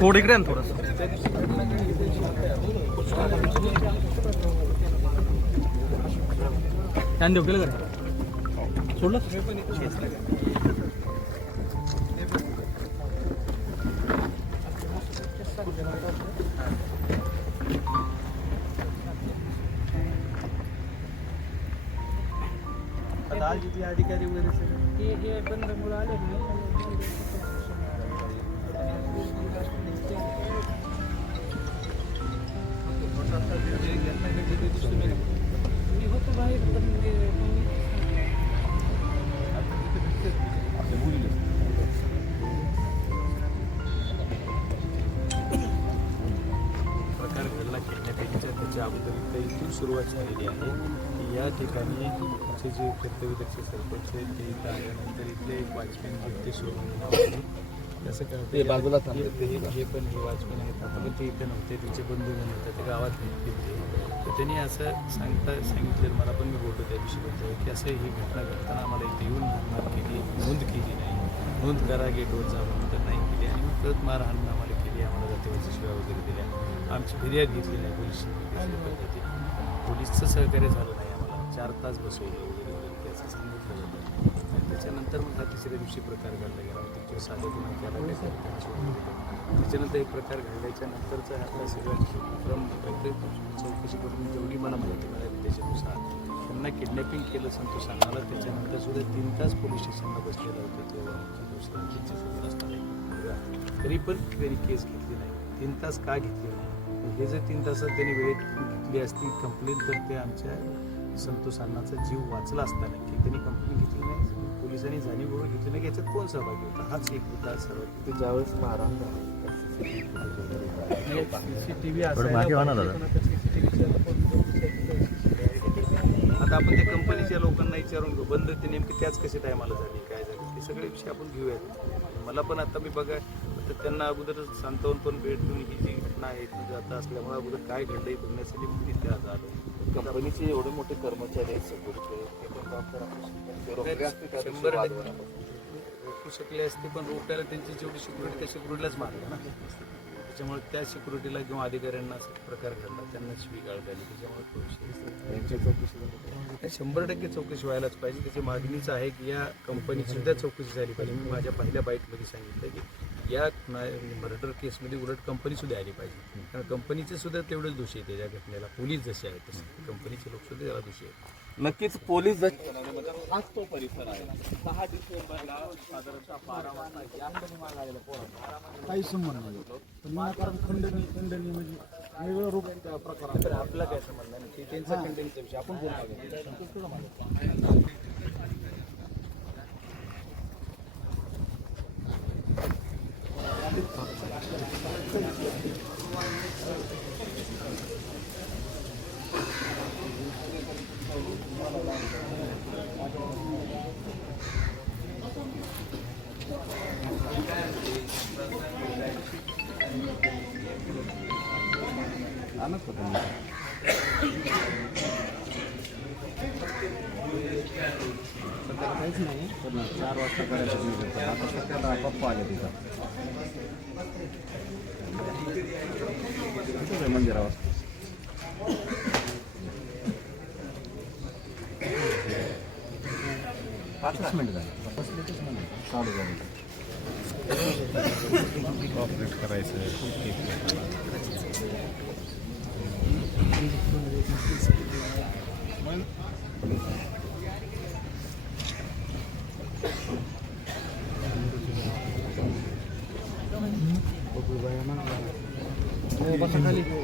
थोडं इकडे ना थोडंसं. त्याने देऊ केलं सोडलं? आता आज इथे अधिकारी वगैरे सगळे हे हे। बंदमुळं आले मी होतो बाहेर पण ते प्रकार घडला किडनॅपिंगच्या त्याच्या अगोदर इथं इथून सुरुवात झालेली आहे की या ठिकाणी आमचे जे कर्तव्यदक्ष सरपंच आहेत ते इथं आल्यानंतर इथले एक वॉचमॅन ते सोडून ते बाजूला हे पण हे वॉचमॅन आहेत आपण ते इथे नव्हते त्यांचे बंधू म्हणून होते ते गावात भेटले होते तर त्यांनी असं सांगता सांगितलं मला पण मी बोललो त्या दिवशी बोलतो की असं ही घटना घडताना आम्हाला इथे येऊन मारहाण केली नोंद केली नाही नोंद करा गेटवर जा म्हणून तर नाही केली आणि मग परत मारहाण आम्हाला केली आम्हाला जातीवरच्या शिव्या वगैरे दिल्या आमची फिर्याद घेतली नाही पोलीस पद्धतीने पोलीसचं सहकार्य झालं नाही चार तास बसवलं वगैरे वगैरे असं सांगितलं होतं आणि त्याच्यानंतर मग हा तिसऱ्या दिवशी प्रकार घडला गेला. त्याच्यावर साधे गुन्हा केला त्याच्यानंतर एक प्रकार घडल्याच्या नंतरचा आपला सगळं क्रम चौकशी करून जेवढी मला माहिती मिळाली त्याच्यानुसार त्यांना किडनॅपिंग केलं संतोष सांगाला त्याच्यानंतर सुद्धा तीन तास पोलीस स्टेशनला बसलेला होता. तेव्हा दुसऱ्या तरी पण त्यांनी केस घेतली नाही. तीन तास का घेतली नाही? हे जर तीन तासात त्यांनी वेळेत घेतली असती कंप्लेंट तर ते आमच्या संतोष अण्णाचा जीव वाचला असता नक्की. त्यांनी कंप्लेंट घेतली नाही. पोलिसांनी जाणीवपूर्वक घेतली नाही. याच्यात कोण सहभागी होता? हाच एक मुद्दा सर्वात. ते ज्यावेळेस मारहाण सीसीटीव्ही थोडं मागे व्हा. आता आपण त्या कंपनीच्या लोकांना विचारून घेऊ. बंद ते नेमकी त्याच कशा टायमाला झाली? काय झाली? ते सगळे विषय आपण घेऊयात. मला पण आता मी बघा तर त्यांना अगोदर सांत्वन पण भेट देऊन ही जी घटना आहे ती जाता असल्यामुळे अगोदर काय घडलंय बघण्यासाठी मी तिथे आज आलो. कंपनीचे एवढे मोठे कर्मचारी आहेत दिवशी शंभर. रोखू शकले असते पण रोखायला त्यांची जेवढी सिक्युरिटी त्या सिक्युरिटीलाच मारलं ना. त्याच्यामुळे त्या सिक्युरिटीला किंवा अधिकाऱ्यांना असा प्रकार घडला त्यांना स्वीकार झाली त्याच्यामुळे चौकशी शंभर टक्के चौकशी व्हायलाच पाहिजे. त्याची मागणीच आहे की या कंपनीची सुद्धा चौकशी झाली पाहिजे. मी माझ्या पहिल्या बाईटमध्ये सांगितलं की या मर्डर केसमध्ये उलट कंपनी सुद्धा आली पाहिजे. कारण कंपनीचे सुद्धा तेवढेच दोषी आहेत या घटनेला. पोलीस जसे आहेत तसे. कंपनीचे लोक सुद्धा त्याला दोषी आहेत. नक्कीच पोलीस हाच तो परिसर आहे. सहा डिसेंबरला साधारणतः बारा वाजता या काही संबंध नाही. पण विनाकारण खंडणी खंडणी म्हणजे वेगळं रूप त्या तर आपला काय संबंध? नाही त्यांचा कंटेंटचा विषय आपण कोण सध्या काहीच नाही पण चार वाजता करायचं मी करतो. आता सध्या पप्पा आले तिथं. आहे मंदिरावर. पाच मिनिट झाले. बसलेच म्हणजे चालू झालं. ऑपरेट करायचं como pasa Cali.